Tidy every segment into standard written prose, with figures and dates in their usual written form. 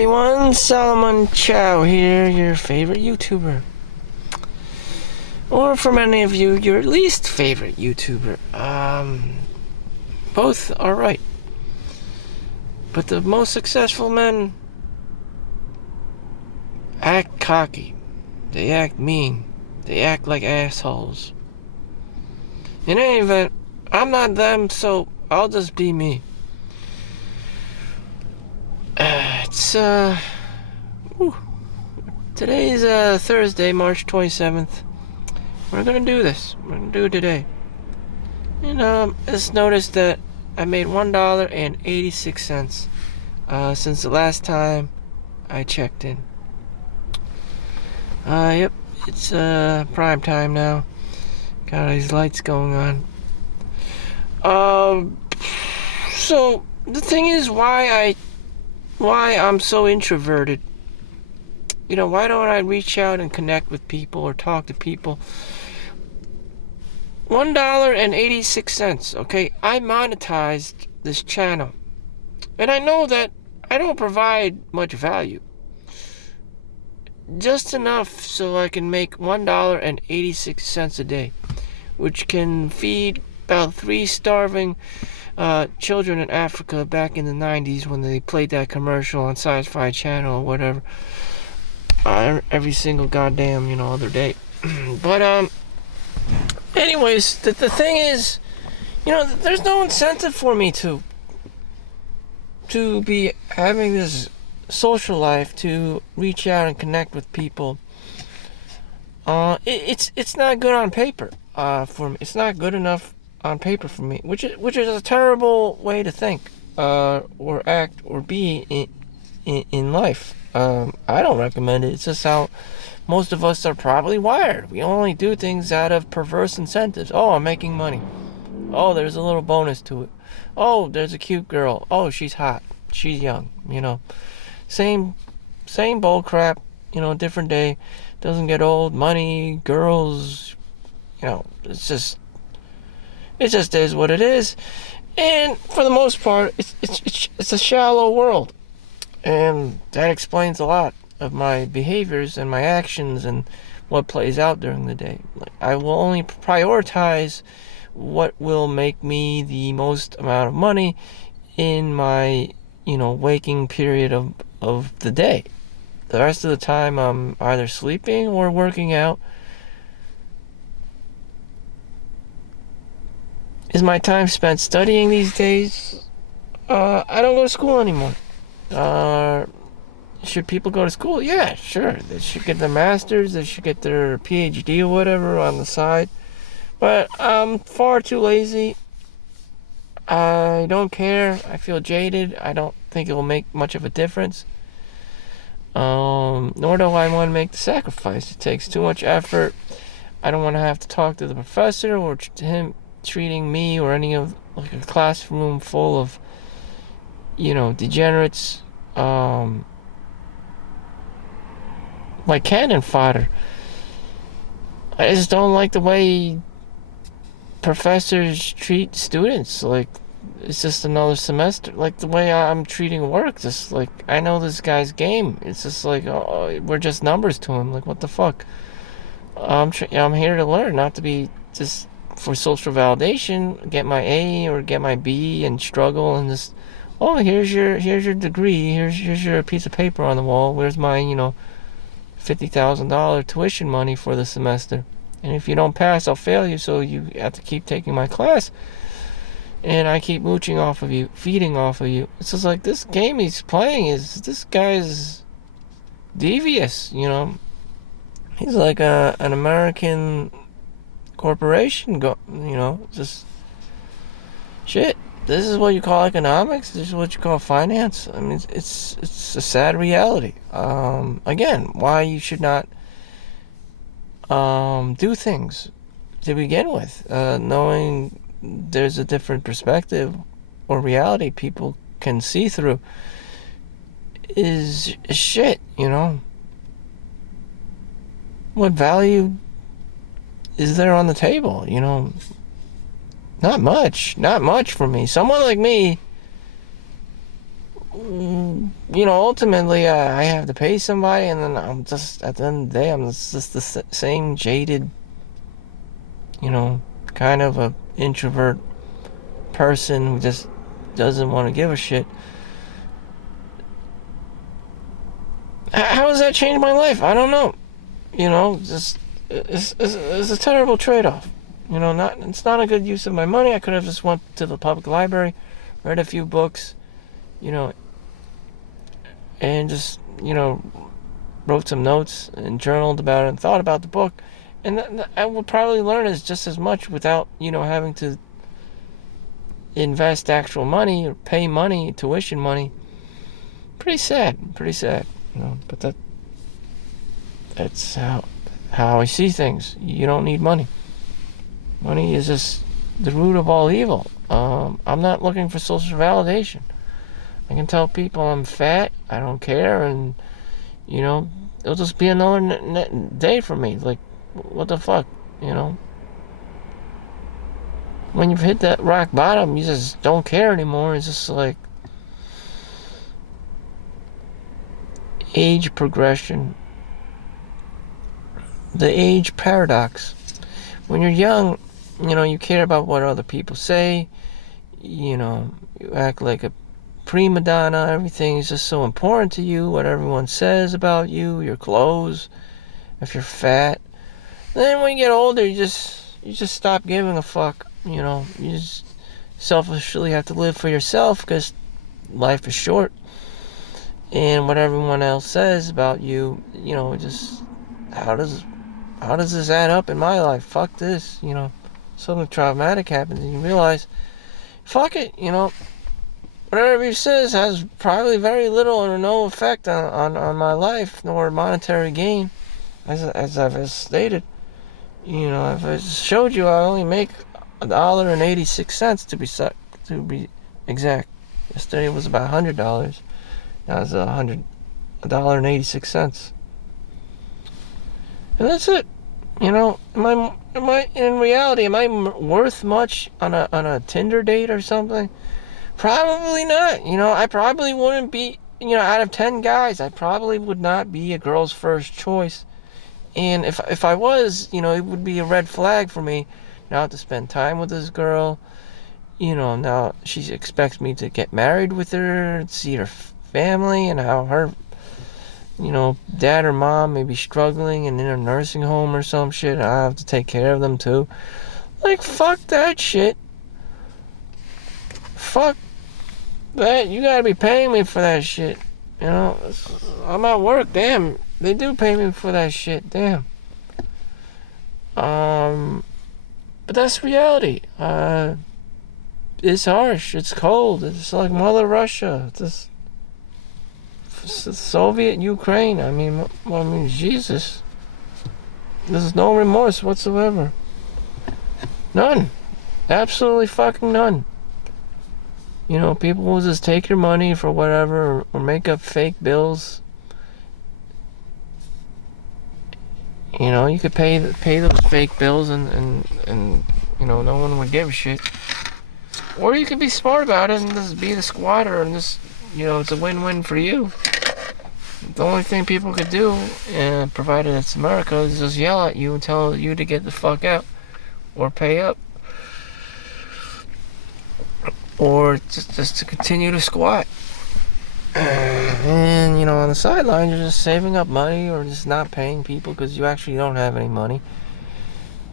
everyone, Solomon Chau here, your favorite YouTuber. Or for many of you, your least favorite YouTuber. Both are right. But the most successful men act cocky. They act mean. They act like assholes. In any event, I'm not them, so I'll just be me. Today's Thursday, March 27th. We're gonna do this. We're gonna do it today. And just noticed that I made $1.86 since the last time I checked in. Yep, it's prime time now. Got all these lights going on. So the thing is, why I'm so introverted. You know, why don't I reach out and connect with people or talk to people? $1.86, okay? I monetized this channel. And I know that I don't provide much value. Just enough so I can make $1.86 a day, which can feed about 3 starving children in Africa back in the 90s when they played that commercial on Sci-Fi Channel or whatever. Every single goddamn, other day. But, anyways, the thing is, there's no incentive for me to be having this social life, to reach out and connect with people. It's not good on paper, for me. It's not good enough on paper for me, which is a terrible way to think, or act, or be in life. I don't recommend it. It's just how most of us are probably wired. We only do things out of perverse incentives. Oh, I'm making money. Oh, there's a little bonus to it. Oh, there's a cute girl. Oh, she's hot. She's young. Same bull crap. Different day. Doesn't get old. Money, girls. It just is what it is. And for the most part, it's a shallow world. And that explains a lot of my behaviors and my actions and what plays out during the day. I will only prioritize what will make me the most amount of money in my, waking period of the day. The rest of the time I'm either sleeping or working out. Is my time spent studying these days? I don't go to school anymore. Should people go to school? Yeah, sure. They should get their master's. They should get their PhD or whatever on the side. But I'm far too lazy. I don't care. I feel jaded. I don't think it will make much of a difference. Nor do I want to make the sacrifice. It takes too much effort. I don't want to have to talk to the professor or to him treating me or any of a classroom full of degenerates, like cannon fodder. I just don't like the way professors treat students. Like, it's just another semester. Like, the way I'm treating work, just like, I know this guy's game. It's just like, oh, we're just numbers to him. Like, what the fuck? I'm here to learn, not to be just for social validation, get my A or get my B and struggle and just, oh, here's your degree, here's your piece of paper on the wall, where's my, $50,000 tuition money for the semester, and if you don't pass, I'll fail you, so you have to keep taking my class, and I keep mooching off of you, feeding off of you. It's just like, this game he's playing this guy's devious, he's like an American corporation, just shit. This is what you call economics. This is what you call finance. I mean, it's a sad reality. Again, why you should not do things to begin with, knowing there's a different perspective or reality people can see through, is shit. What value is there on the table? Not much for me. Someone like me ultimately, I have to pay somebody, and then I'm just, at the end of the day, I'm just the same jaded, kind of a introvert person who just doesn't want to give a shit. How does that change my life? I don't know. Just it's a terrible trade-off. It's not a good use of my money. I could have just went to the public library, read a few books, you know, and just wrote some notes and journaled about it and thought about the book, and I would probably learn just as much without having to invest actual money or pay money, tuition money. Pretty sad, but that's how I see things. You don't need money. Money is just the root of all evil. I'm not looking for social validation. I can tell people I'm fat, I don't care, and it'll just be another day for me. Like, what the fuck, When you've hit that rock bottom, you just don't care anymore. It's just like age progression. The age paradox. When you're young, you care about what other people say. You act like a prima donna. Everything is just so important to you. What everyone says about you, your clothes, if you're fat. Then when you get older, you just stop giving a fuck. You just selfishly have to live for yourself because life is short. And what everyone else says about you, just how does this add up in my life? Fuck this, Something traumatic happens and you realize, fuck it, whatever he says has probably very little or no effect on my life, nor monetary gain, as I've stated. If I showed you I only make $1.86 to be exact. Yesterday it was about $100. Now it's $1.86. And that's it. Am I in reality? Am I worth much on a Tinder date or something? Probably not. I probably wouldn't be. Out of 10 guys, I probably would not be a girl's first choice. And if I was, it would be a red flag for me not to spend time with this girl. Now she expects me to get married with her, see her family, and how her, dad or mom may be struggling and in a nursing home or some shit. I have to take care of them too. Like, fuck that shit. Fuck that. You gotta be paying me for that shit. I'm at work. Damn, they do pay me for that shit. Damn. But that's reality. It's harsh. It's cold. It's like Mother Russia. It's Soviet Ukraine. I mean, Jesus. There's no remorse whatsoever. None. Absolutely fucking none. People will just take your money for whatever, or make up fake bills. You could pay those fake bills and no one would give a shit. Or you could be smart about it and just be the squatter and just, it's a win-win for you. The only thing people could do, provided it's America, is just yell at you and tell you to get the fuck out. Or pay up. Or just to continue to squat. And, on the sideline, you're just saving up money or just not paying people because you actually don't have any money.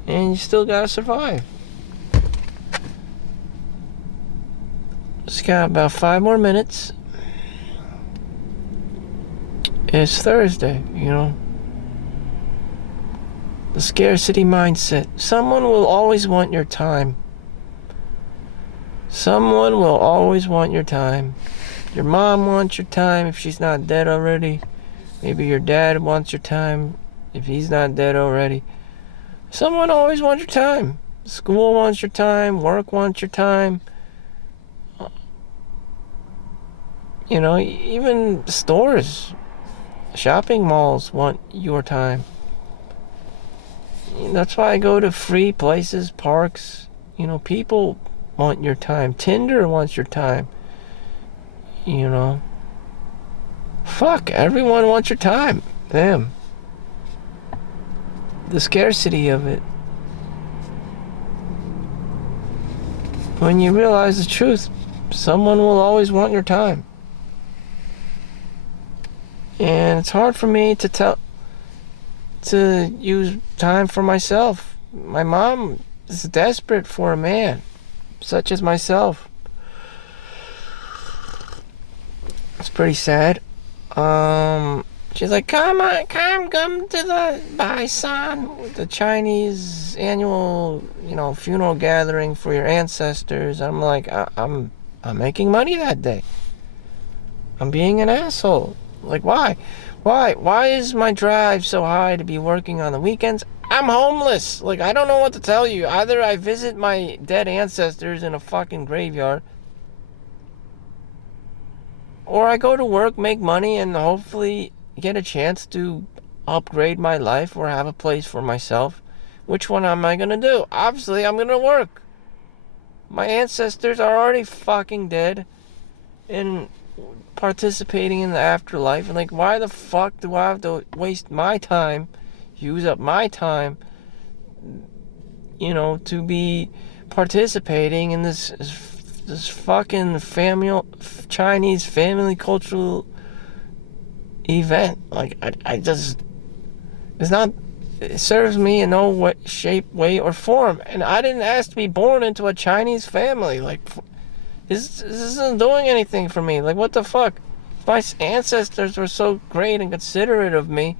And you still gotta survive. Just got about 5 more minutes. It's Thursday, The scarcity mindset. Someone will always want your time. Someone will always want your time. Your mom wants your time if she's not dead already. Maybe your dad wants your time if he's not dead already. Someone always wants your time. School wants your time. Work wants your time. Even stores, shopping malls want your time. That's why I go to free places, parks. People want your time. Tinder wants your time. fuck, everyone wants your time. Damn. The scarcity of it. When you realize the truth, someone will always want your time. And it's hard for me to use time for myself. My mom is desperate for a man, such as myself. It's pretty sad. She's like, come to the Baisan, the Chinese annual, funeral gathering for your ancestors. I'm like, I'm making money that day. I'm being an asshole. Like, why? Why is my drive so high to be working on the weekends? I'm homeless. Like, I don't know what to tell you. Either I visit my dead ancestors in a fucking graveyard, or I go to work, make money, and hopefully get a chance to upgrade my life or have a place for myself. Which one am I going to do? Obviously, I'm going to work. My ancestors are already fucking dead and participating in the afterlife. And like, why the fuck do I have to waste my time, use up my time, to be participating in this fucking Chinese family cultural event? Like, it serves me in no way, shape, way, or form. And I didn't ask to be born into a Chinese family. Like, this isn't doing anything for me. Like, what the fuck? If my ancestors were so great and considerate of me,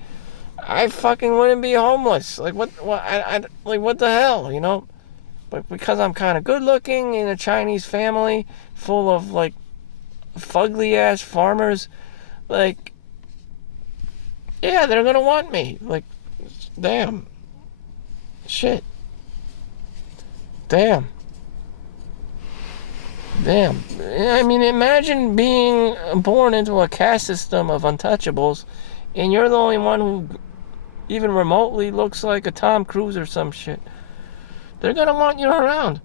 I fucking wouldn't be homeless. Like, what the hell, But because I'm kind of good looking in a Chinese family full of, like, fugly ass farmers, like, yeah, they're gonna want me. Like, damn. Shit. Damn. I mean, imagine being born into a caste system of untouchables, and you're the only one who even remotely looks like a Tom Cruise or some shit. They're gonna want you around,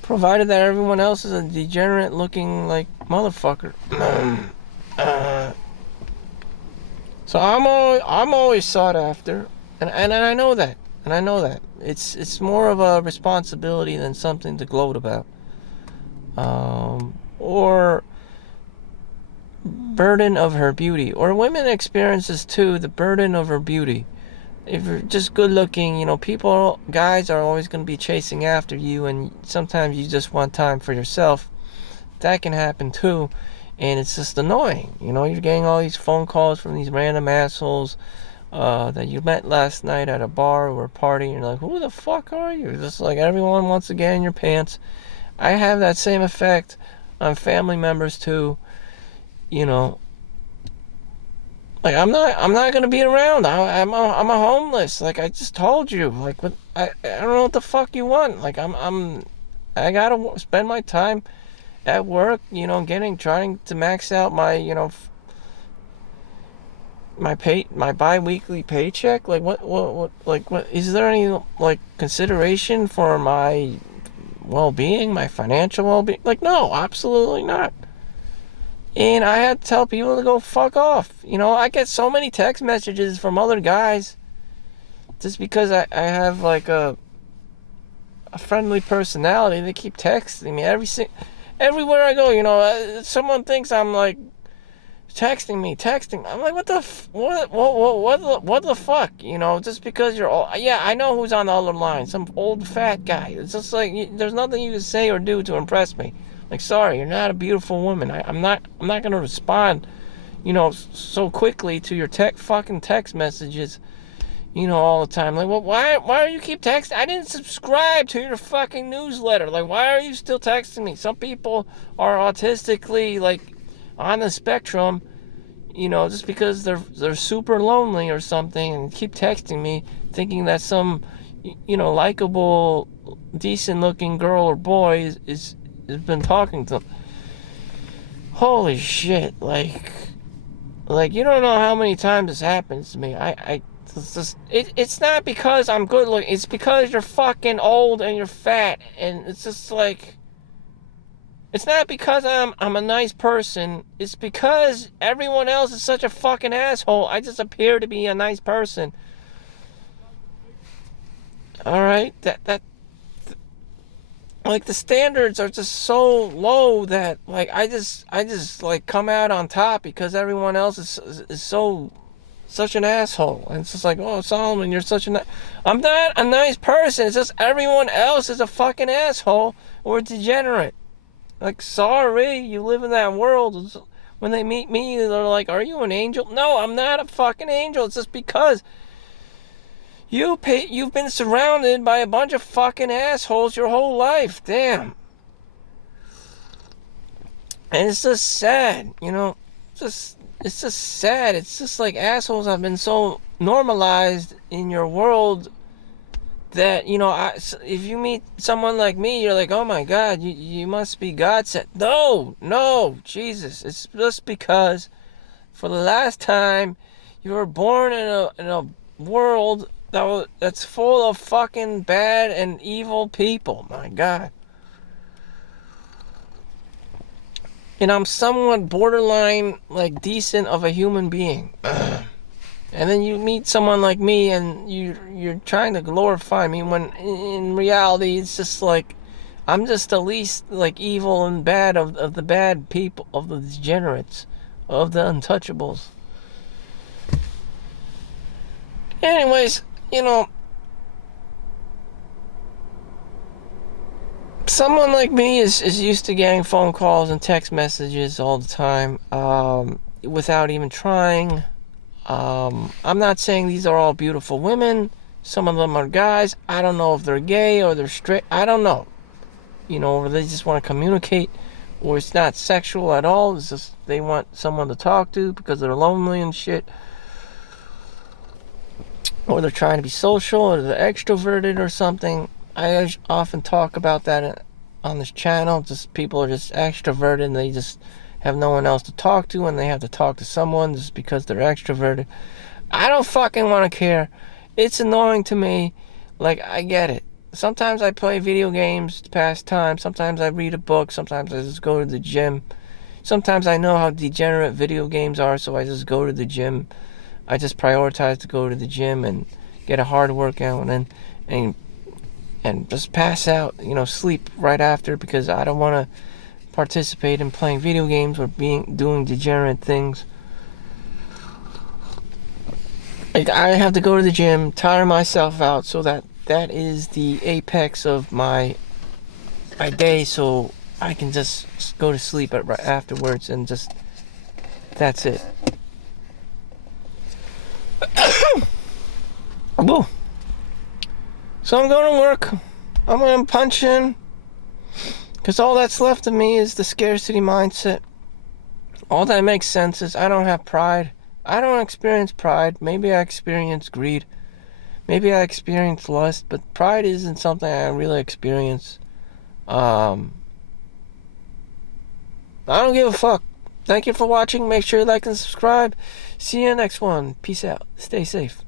provided that everyone else is a degenerate looking like motherfucker. So I'm always sought after, and I know that, it's more of a responsibility than something to gloat about, or burden of her beauty, or women experiences too the burden of her beauty. If you're just good looking, guys are always going to be chasing after you, and sometimes you just want time for yourself. That can happen too, and it's just annoying. You're getting all these phone calls from these random assholes that you met last night at a bar or a party, and you're like, who the fuck are you? Just like, everyone wants to get in your pants. I have that same effect on family members too. Like, I'm not gonna be around. I'm a homeless. Like, I just told you. Like, what? I don't know what the fuck you want. Like, I gotta spend my time at work. Trying to max out my my bi-weekly paycheck. Like, what is there any, like, consideration for my well-being, my financial well-being? Like, no, absolutely not. And I had to tell people to go fuck off. I get so many text messages from other guys just because I have, like, a friendly personality. They keep texting me everywhere I go. Someone thinks I'm, like, texting me. I'm like, what the fuck? Just because you're old. Yeah, I know who's on the other line. Some old fat guy. It's just like, there's nothing you can say or do to impress me. Like, sorry, you're not a beautiful woman. I'm not gonna respond, so quickly to your fucking text messages, all the time. Like, well, why do you keep texting? I didn't subscribe to your fucking newsletter. Like, why are you still texting me? Some people are autistically, like, on the spectrum, just because they're super lonely or something, and keep texting me, thinking that some, likable, decent looking girl or boy has been talking to them. Holy shit, like, you don't know how many times this happens to me. It's not because I'm good looking, it's because you're fucking old and you're fat, and it's just like, It's not because I'm a nice person. It's because everyone else is such a fucking asshole. I just appear to be a nice person. All right, that like the standards are just so low that like I just like come out on top because everyone else is so such an asshole. And it's just like, oh, Solomon, you're such a I'm not a nice person. It's just everyone else is a fucking asshole or a degenerate. Like, sorry, you live in that world. When they meet me, they're like, are you an angel? No, I'm not a fucking angel. It's just because you've been surrounded by a bunch of fucking assholes your whole life. Damn. And it's just sad, you know. It's just sad. It's just like assholes have been so normalized in your world that, you know, if you meet someone like me, you're like, oh my God, you must be God sent. No, Jesus. It's just because for the last time you were born in a world that's full of fucking bad and evil people. My God. And I'm somewhat borderline like decent of a human being. And then you meet someone like me and you're trying to glorify me when in reality it's just like I'm just the least like evil and bad of the bad people, of the degenerates, of the untouchables. Anyways, you know, someone like me is used to getting phone calls and text messages all the time, without even trying. I'm not saying these are all beautiful women. Some of them are guys. I don't know if they're gay or they're straight. I don't know. You know, or they just want to communicate, or it's not sexual at all. It's just they want someone to talk to because they're lonely and shit. Or they're trying to be social, or they're extroverted or something. I often talk about that on this channel. Just people are just extroverted and they just have no one else to talk to, and they have to talk to someone just because they're extroverted. I don't fucking want to care. It's annoying to me. Like, I get it. Sometimes I play video games to pass time. Sometimes I read a book. Sometimes I just go to the gym. Sometimes I know how degenerate video games are, so I just go to the gym. I just prioritize to go to the gym and get a hard workout and just pass out, you know, sleep right after, because I don't want to participate in playing video games or doing degenerate things. Like, I have to go to the gym, tire myself out, so that is the apex of my day, so I can just go to sleep right afterwards, and just that's it. Woo. So I'm going to work. I'm going to punch in, because all that's left of me is the scarcity mindset. All that makes sense is I don't have pride. I don't experience pride. Maybe I experience greed. Maybe I experience lust, but pride isn't something I really experience. I don't give a fuck. Thank you for watching. Make sure you like and subscribe. See you next one. Peace out. Stay safe.